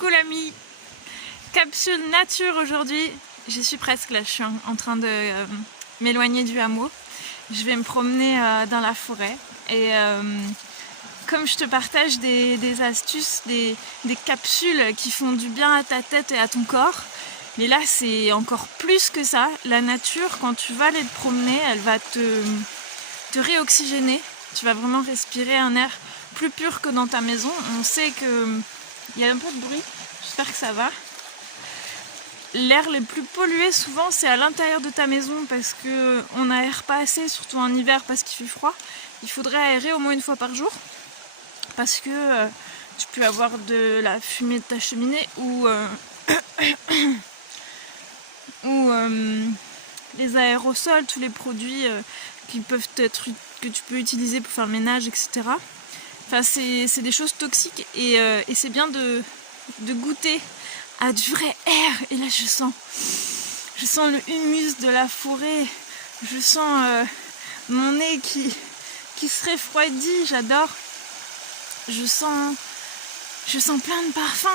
Coucou l'ami, capsule nature aujourd'hui. J'y suis presque là, je suis en train de m'éloigner du hameau. Je vais me promener dans la forêt et comme je te partage des astuces, des capsules qui font du bien à ta tête et à ton corps, mais là c'est encore plus que ça. La nature, quand tu vas aller te promener, elle va te réoxygéner. Tu vas vraiment respirer un air plus pur que dans ta maison. On sait que il y a un peu de bruit, j'espère que ça va. L'air le plus pollué souvent c'est à l'intérieur de ta maison parce qu'on n'aère pas assez, surtout en hiver parce qu'il fait froid. Il faudrait aérer au moins une fois par jour parce que tu peux avoir de la fumée de ta cheminée ou les aérosols, tous les produits qui peuvent être, que tu peux utiliser pour faire le ménage, etc. Enfin, c'est des choses toxiques et c'est bien de goûter à du vrai air. Et là je sens le humus de la forêt, je sens mon nez qui se refroidit, j'adore. Je sens plein de parfums,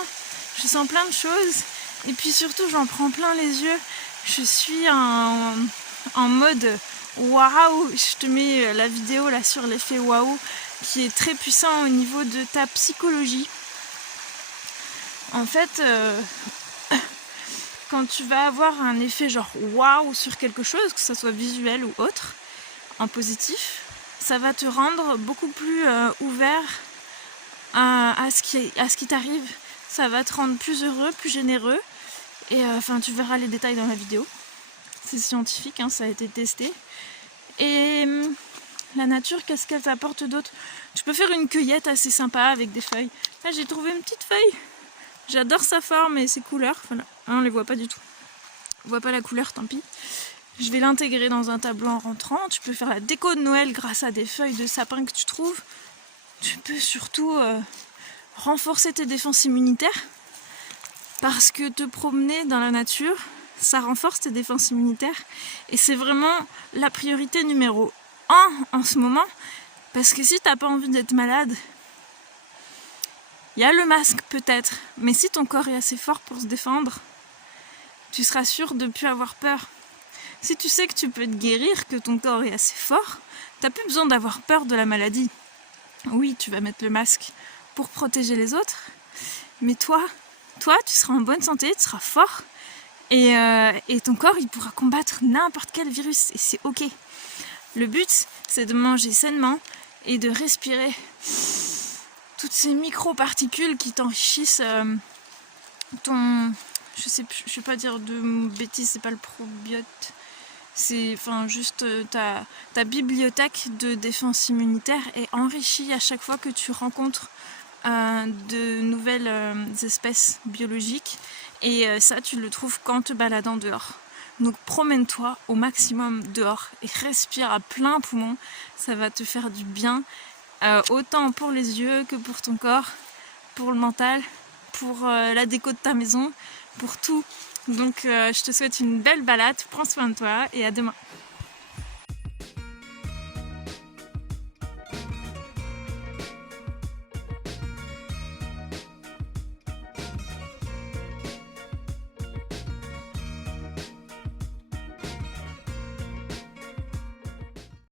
je sens plein de choses et puis surtout j'en prends plein les yeux. Je suis en mode waouh. Je te mets la vidéo là sur l'effet waouh qui est très puissant au niveau de ta psychologie. En fait, quand tu vas avoir un effet genre waouh sur quelque chose, que ce soit visuel ou autre, en positif, ça va te rendre beaucoup plus ouvert à ce qui t'arrive. Ça va te rendre plus heureux, plus généreux. Et enfin, tu verras les détails dans la vidéo. C'est scientifique, hein, ça a été testé. Et la nature, qu'est-ce qu'elle t'apporte d'autre? Tu peux faire une cueillette assez sympa avec des feuilles. Là, j'ai trouvé une petite feuille. J'adore sa forme et ses couleurs. Voilà. On les voit pas du tout. On voit pas la couleur, tant pis. Je vais l'intégrer dans un tableau en rentrant. Tu peux faire la déco de Noël grâce à des feuilles de sapin que tu trouves. Tu peux surtout renforcer tes défenses immunitaires. Parce que te promener dans la nature, ça renforce tes défenses immunitaires. Et c'est vraiment la priorité numéro 1 en ce moment. Parce que si t'as pas envie d'être malade, il y a le masque peut-être, mais si ton corps est assez fort pour se défendre, tu seras sûr de ne plus avoir peur. Si tu sais que tu peux te guérir, que ton corps est assez fort, tu n'as plus besoin d'avoir peur de la maladie. Oui, tu vas mettre le masque pour protéger les autres, mais toi, tu seras en bonne santé, tu seras fort, et ton corps, il pourra combattre n'importe quel virus, et c'est ok. Le but, c'est de manger sainement et de respirer toutes ces micro-particules qui t'enrichissent ton... Je vais pas dire de bêtises, c'est pas le probiote. C'est enfin juste ta bibliothèque de défense immunitaire est enrichie à chaque fois que tu rencontres de nouvelles espèces biologiques. Et ça, tu le trouves qu'en te baladant dehors. Donc promène-toi au maximum dehors et respire à plein poumon. Ça va te faire du bien. Autant pour les yeux que pour ton corps, pour le mental, pour la déco de ta maison, pour tout. Donc je te souhaite une belle balade, prends soin de toi et à demain.